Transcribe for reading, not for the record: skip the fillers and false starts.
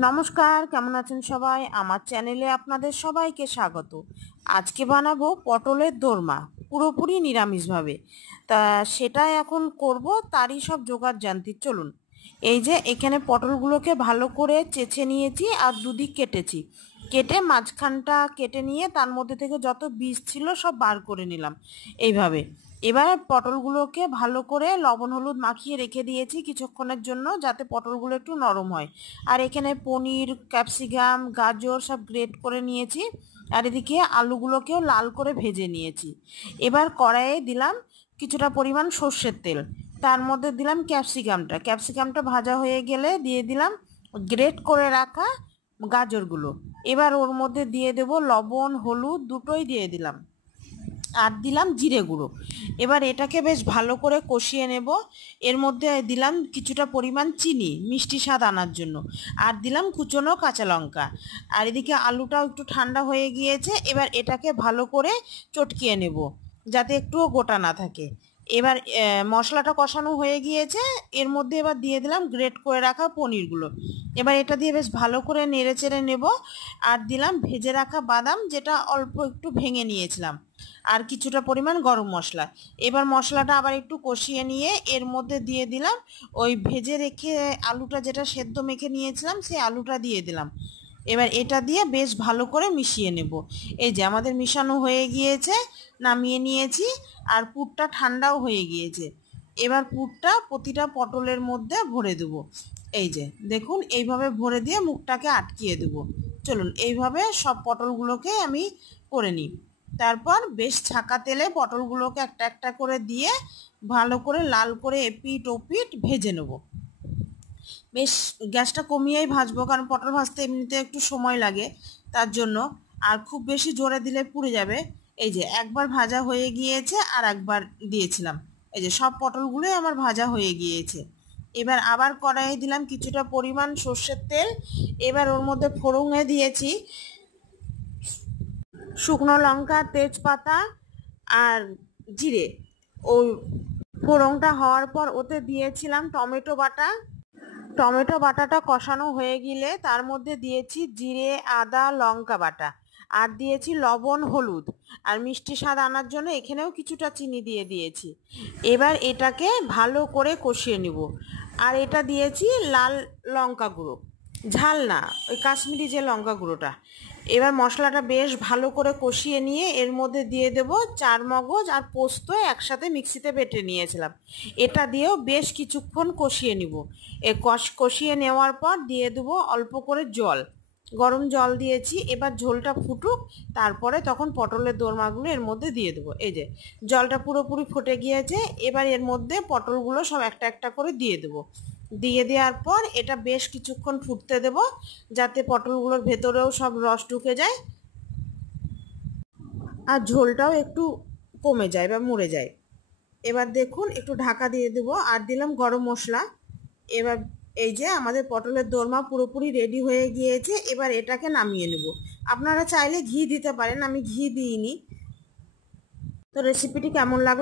নমস্কার, কেমন আছেন সবাই? আমার চ্যানেলে আপনাদের সবাইকে স্বাগত। আজকে বানাবো পটলের দোরমা, পুরোপুরি নিরামিষভাবে। তা সেটাই এখন করব, তারই সব জোগাড় জানতে চলুন। এই যে এখানে পটলগুলোকে ভালো করে চেঁচে নিয়েছি আর দুদিক কেটেছি। কেটে মাঝখানটা কেটে নিয়ে তার মধ্যে থেকে যত বীজ ছিল সব বার করে নিলাম এইভাবে। এবার পটলগুলোকে ভালো করে লবণ হলুদ মাখিয়ে রেখে দিয়েছি কিছুক্ষণের জন্য, যাতে পটলগুলো একটু নরম হয়। আর এখানে পনির, ক্যাপসিকাম, গাজর সব গ্রেট করে নিয়েছি। আর এদিকে আলুগুলোকেও লাল করে ভেজে নিয়েছি। এবার কড়াইয়ে দিলাম কিছুটা পরিমাণ সর্ষের তেল, তার মধ্যে দিলাম ক্যাপসিকামটা ভাজা হয়ে গেলে দিয়ে দিলাম গ্রেট করে রাখা গাজরগুলো। এবার ওর মধ্যে দিয়ে দেব লবণ হলুদ দুটোই দিয়ে দিলাম, আর দিলাম জিরে গুঁড়ো। এবার এটাকে বেশ ভালো করে কষিয়ে নেব। এর মধ্যে দিলাম কিছুটা পরিমাণ চিনি মিষ্টি স্বাদ আনার জন্য, আর দিলাম কুচনো কাঁচা লঙ্কা। আর এদিকে আলুটাও একটু ঠান্ডা হয়ে গিয়েছে। এবার এটাকে ভালো করে চটকিয়ে নেব যাতে একটুও গোটা না থাকে। এবার মশলাটা কষানো হয়ে গিয়েছে, এর মধ্যে এবার দিয়ে দিলাম গ্রেট করে রাখা পনিরগুলো। এবার এটা দিয়ে বেশ ভালো করে নেড়ে চেড়ে নেব। আর দিলাম ভেজে রাখা বাদাম, যেটা অল্প একটু ভেঙে নিয়েছিলাম, আর কিছুটা পরিমাণ গরম মশলা। এবার মশলাটা আবার একটু কষিয়ে নিয়ে এর মধ্যে দিয়ে দিলাম ওই ভেজে রেখে আলুটা, যেটা সেদ্ধ মেখে নিয়েছিলাম, সেই আলুটা দিয়ে দিলাম। এবার এটা দিয়ে বেশ ভালো করে মিশিয়ে নেব। এই যে আমাদের মিশানো হয়ে গিয়েছে, নামিয়ে নিয়েছি। আর পুরটা ঠান্ডাও হয়ে গিয়েছে। এবার পুরটা প্রতিটা পটলের মধ্যে ভরে দেবো। এই যে দেখুন, এইভাবে ভরে দিয়ে মুখটাকে আটকিয়ে দেবো। চলুন এইভাবে সব পটলগুলোকে আমি করে নিই। তারপর বেশ ছাঁকা তেলে পটলগুলোকে একটা একটা করে দিয়ে ভালো করে লাল করে এপিট ওপিট ভেজে নেব। বেশ গ্যাসটা কমিয়েই ভাজবো, কারণ পটল ভাজতে এমনিতে একটু সময় লাগে তার জন্য। আর খুব বেশি জোরে দিলে পুড়ে যাবে। এই যে একবার ভাজা হয়ে গিয়েছে, আর একবার দিয়েছিলাম। এই যে সব পটলগুলোই আমার ভাজা হয়ে গিয়েছে। এবার আবার কড়াইয়ে দিলাম কিছুটা পরিমাণ সর্ষের তেল। এবার ওর মধ্যে ফোড়নে দিয়েছি শুকনো লঙ্কা, তেজপাতা আর জিরে। ওই ফোড়নটা হওয়ার পর ওতে দিয়েছিলাম টমেটো বাটা। টমেটো বাটাটা কষানো হয়ে গেলে তার মধ্যে দিয়েছি জিরে, আদা, লঙ্কা বাটা। আর দিয়েছি লবণ হলুদ। আর মিষ্টি স্বাদ আনার জন্য এখানেও কিছুটা চিনি দিয়ে দিয়েছি। এবার এটাকে ভালো করে কষিয়ে নিব। আর এটা দিয়েছি লাল লঙ্কা গুঁড়ো, ঝাল না, ওই কাশ্মীরি যে লঙ্কা গুঁড়োটা। এবার মশলাটা বেশ ভালো করে কষিয়ে নিয়ে এর মধ্যে দিয়ে দেব চারমগজ আর পোস্ত একসাথে মিক্সিতে বেটে নিয়েছিলাম। এটা দিয়েও বেশ কিছুক্ষণ কষিয়ে নিব। কষিয়ে নেওয়ার পর দিয়ে দেবো অল্প করে জল, গরম জল দিয়েছি। এবার ঝোলটা ফুটুক, তারপরে তখন পটলের দোরমাগুলো এর মধ্যে দিয়ে দেবো। এই যে জলটা পুরোপুরি ফুটে গিয়েছে। এবার এর মধ্যে পটলগুলো সব একটা একটা করে দিয়ে দেবো। দিয়ে দেওয়ার পর এটা বেশ কিছুক্ষণ ফুটতে দেব, যাতে পটলগুলোর ভেতরেও সব রস ঢুকে যায় আর ঝোলটাও একটু কমে যায় বা মরে যায়। এবার দেখুন একটু ঢাকা দিয়ে দেবো, আর দিলাম গরম মশলা। এবার এই যে আমাদের পটলের দোরমা পুরোপুরি রেডি হয়ে গিয়েছে। এবার এটাকে নামিয়ে নেব। আপনারা চাইলে ঘি দিতে পারেন, আমি ঘি দিইনি। তো রেসিপিটি কেমন লাগলো